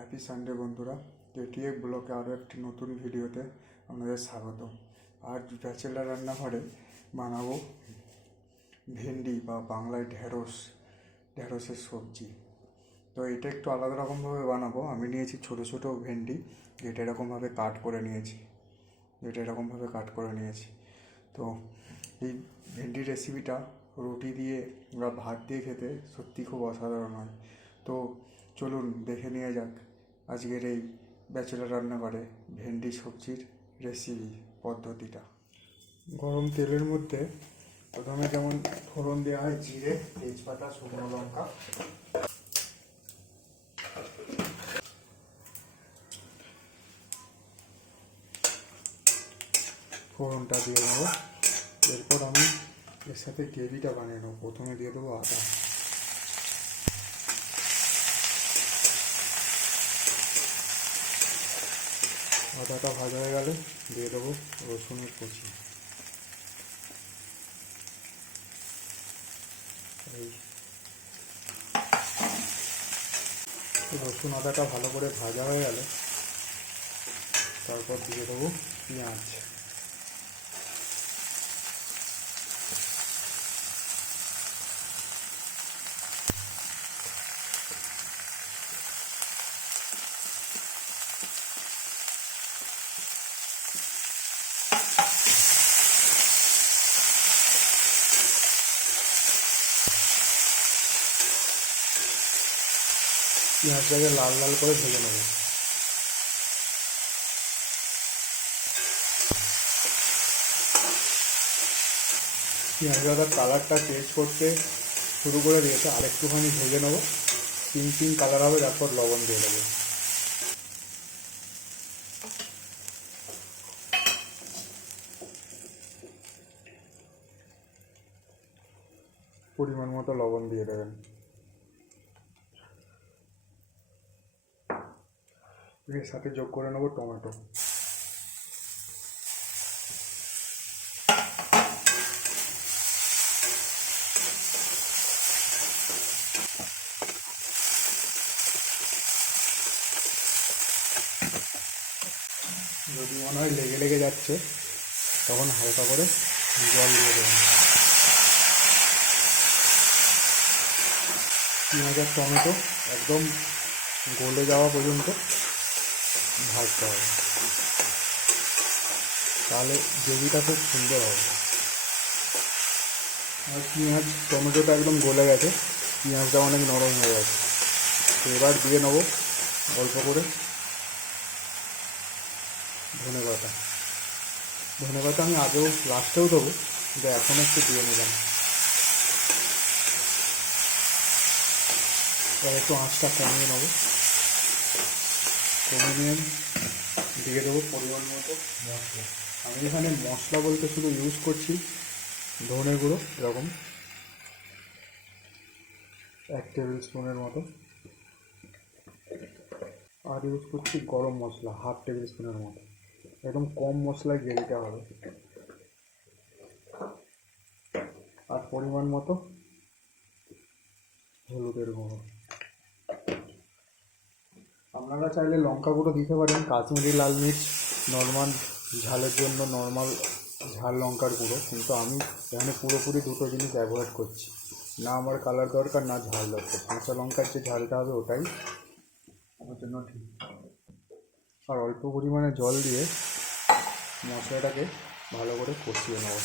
Happy Sunday বন্ধুরা, KTF ব্লকে আরও একটি নতুন ভিডিওতে আপনাদের স্বাগত। আজ ব্যাচেলার রান্নাঘরে বানাবো ভেন্ডি বা বাংলায় ঢেঁড়সের সবজি। তো এটা একটু আলাদা রকমভাবে বানাবো। আমি নিয়েছি ছোটো ছোটো ভেন্ডি, যেটা এরকমভাবে কাট করে নিয়েছি। তো এই ভেন্ডির রেসিপিটা রুটি দিয়ে বা ভাত দিয়ে খেতে সত্যি খুব অসাধারণ হয়। তো চলুন দেখে নেওয়া যাক আজকের এই ব্যাচেলার রান্নাঘরে ভেন্ডি সবজির রেসিপি পদ্ধতিটা। গরম তেলের মধ্যে প্রথমে যেমন ফোড়ন দেওয়া হয় জিরে, তেজপাতা, শুকনো লঙ্কা। ফোড়নটা দিয়ে নেবো। এরপর আমি এর সাথে গ্রেভিটা বানিয়ে নেবো। প্রথমে দিয়ে দেবো আদা, আদাটা ভাজা হয়ে গেলে দিয়ে দেবো রসুনের কুচি। রসুন আদাটা ভালো করে ভাজা হয়ে গেলে তারপর দিয়ে দেবো পেঁয়াজ। পেঁয়াজটাকে লাল লাল করে ভেজে নেব। পেঁয়াজটার কালারটা চেঞ্জ করতে শুরু করে দিয়েছে, আর একটুখানি ভেজে নেব। পিঙ্ক কালার হবে, তারপর লবণ দিয়ে দেবো। পরিমাণ মতো লবণ দিয়ে দেবেন। এর সাথে যোগ করে নেব টমেটো। যদি মনে হয় লেগে যাচ্ছে তখন হালকা করে জল দিয়ে দেবেন। পেঁয়াজ আর টমেটো একদম গলে যাওয়া পর্যন্ত ভাজতে হবে, তাহলে গ্রেভিটা খুব সুন্দর হবে। আর পেঁয়াজ টমেটোটা একদম গলে গেছে, পেঁয়াজটা অনেক নরম হয়ে গেছে। তো এবার দিয়ে নেবো অল্প করে ধনে পাতা আমি আগেও লাস্টেও দেবো, কিন্তু এখন একটু দিয়ে নিলাম। এবার একটু আঁচটা কমিয়ে নেবো। নিয়ে দিয়ে দেবো পরিমাণ মতো মশলা। আমি এখানে মশলা বলতে শুধু ইউজ করছি ধনে গুঁড়ো এরকম 1 টেবিল স্পুনের মতো, আর ইউজ করছি গরম মশলা 1/2 টেবিল স্পুনের মতো। একদম কম মশলায় গ্রেভিটা হবে। আর পরিমাণ মতো হলুদের গুঁড়ো। আপনারা চাইলে লঙ্কা গুঁড়ো দিতে পারেন, কাশ্মীরি লাল মির্চ, নর্মাল ঝালের জন্য নর্মাল ঝাল লঙ্কার গুঁড়ো, কিন্তু আমি এখানে পুরোপুরি দুটো জিনিস অ্যাভয়েড করছি। না আমার কালার দরকার, না ঝাল দরকার। কাঁচা লঙ্কার যে ঝালটা হবে ওটাই আমার জন্য ঠিক। আর অল্প পরিমাণে জল দিয়ে মশলাটাকে ভালো করে কষিয়ে নেব।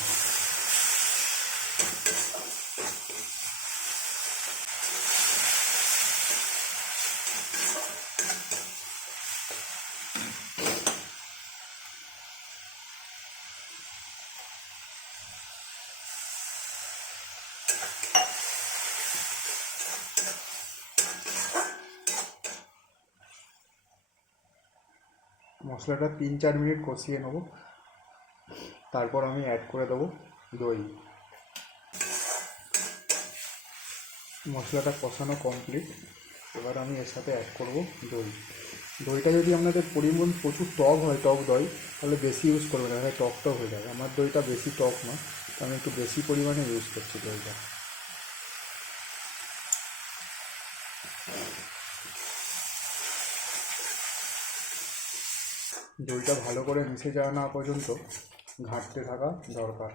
মশলাটা 3-4 মিনিট কষিয়ে নেব। তারপর আমি অ্যাড করে দেবো দই। মশলাটা কষানো কমপ্লিট। এবার আমি এর সাথে অ্যাড করব দইটা যদি আপনাদের পরিমাণ প্রচুর টক হয়, টক দই, তাহলে বেশি ইউজ করবেন, তাহলে টক হয়ে যাবে। আমার দইটা বেশি টক না, তো আমি একটু বেশি পরিমাণে ইউজ করছি দইটা। দইটা ভালো করে মিশে যাওয়া না পর্যন্ত ঘাঁটতে থাকা দরকার।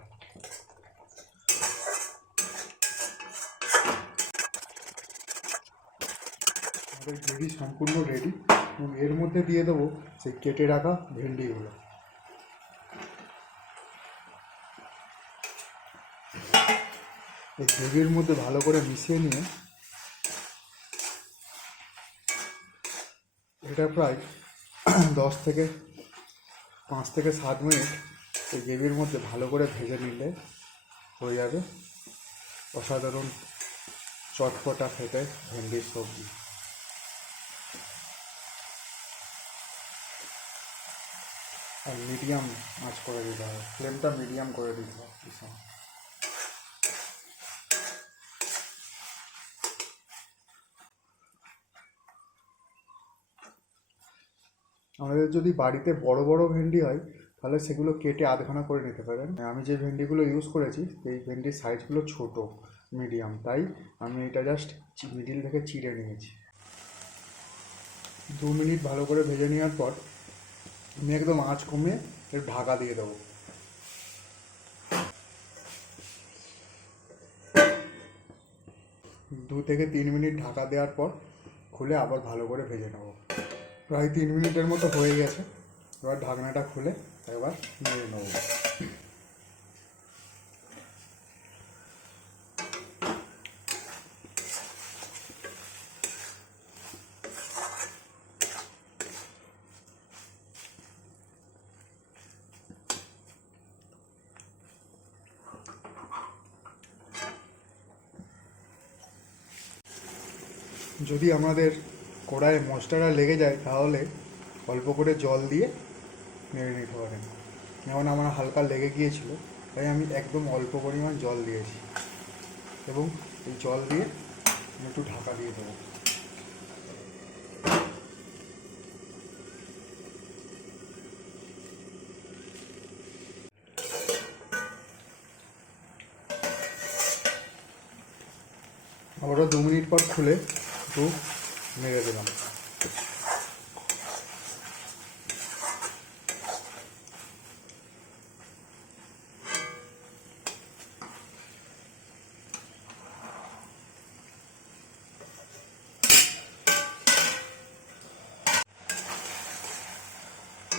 আমাদের গ্রেভি সম্পূর্ণ রেডি এবং এর মধ্যে দিয়ে দেবো সেই কেটে রাখা ভেন্ডিগুলো। এই গ্রেভির মধ্যে ভালো করে মিশিয়ে নিয়ে এটা প্রায় 5 থেকে 7 মিনিট এই গ্রেভির মধ্যে ভালো করে ভেজে নিলে হয়ে যাবে অসাধারণ চটপটা খেতে ভেন্ডির সবজি। আর মিডিয়াম আঁচ করে দিতে হবে, ফ্লেমটা মিডিয়াম করে দিতে হবে। আমাদের যদি বাড়িতে বড় বড় ভেন্ডি হয় তাহলে সেগুলো কেটে আধখানা করে নিতে পারেন। আমি যে ভেন্ডিগুলো ইউজ করেছি এই ভেন্ডির সাইজগুলো ছোট মিডিয়াম, তাই আমি এটা জাস্ট মিডিল থেকে চিড়ে নিয়েছি। 2 মিনিট ভালো করে ভেজে নেওয়ার পর আমি একদম আঁচ কমিয়ে এর ঢাকা দিয়ে দেবো। 2 থেকে 3 মিনিট ঢাকা দেওয়ার পর খুলে আবার ভালো করে ভেজে নেব। প্রায় 3 মিনিটের মতো হয়ে গেছে। এবার ঢাকনাটা খুলে একবার নেড়ে নেব। যদি আমাদের কড়াইয়ে মশলাটা লেগে যায় তাহলে অল্প করে জল দিয়ে নেড়ে নিতে পারেন। যেমন আমার হালকা লেগে গিয়েছিল, তাই আমি একদম অল্প পরিমাণ জল দিয়েছি এবং এই জল দিয়ে আমি একটু ঢাকা দিয়ে দেবো। আবারও 2 মিনিট পর খুলে একটু নেড়ে দিলাম।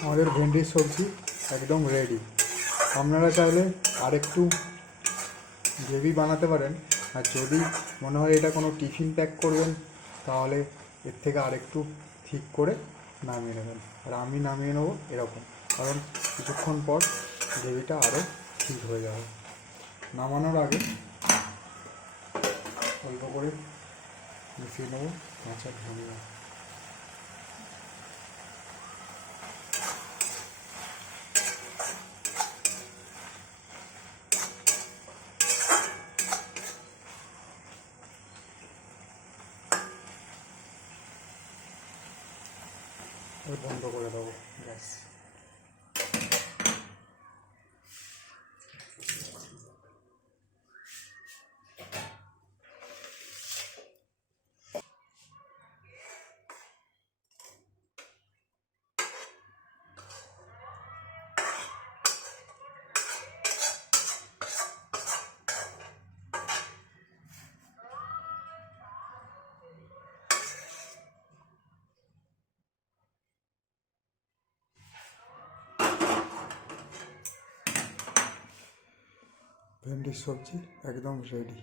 আমাদের ভেন্ডির সবজি একদম রেডি। আপনারা চাইলে আরেকটু গ্রেভি বানাতে পারেন, আর যদি মনে হয় এটা কোনো টিফিন প্যাক করবেন তাহলে এর থেকে আরেকটু ঠিক করে নামিয়ে নেবেন। আর আমি নামিয়ে নেবো এরকম, কারণ কিছুক্ষণ পর গ্রেভিটা আরও ঠিক হয়ে যাবে। নামানোর আগে অল্প করে মিশিয়ে নেবো কাঁচা ধনিয়া। বন্ধ করে দেবো গ্যাস। ভেন্ডির সবজি একদম রেডি।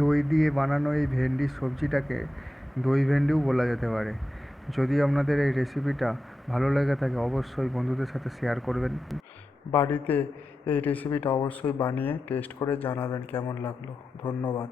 দই দিয়ে বানানো এই ভেন্ডির সবজিটাকে দই ভেন্ডিও বলা যেতে পারে। যদি আপনাদের এই রেসিপিটা ভালো লেগে থাকে অবশ্যই বন্ধুদের সাথে শেয়ার করবেন। বাড়িতে এই রেসিপিটা অবশ্যই বানিয়ে টেস্ট করে জানাবেন কেমন লাগলো। ধন্যবাদ।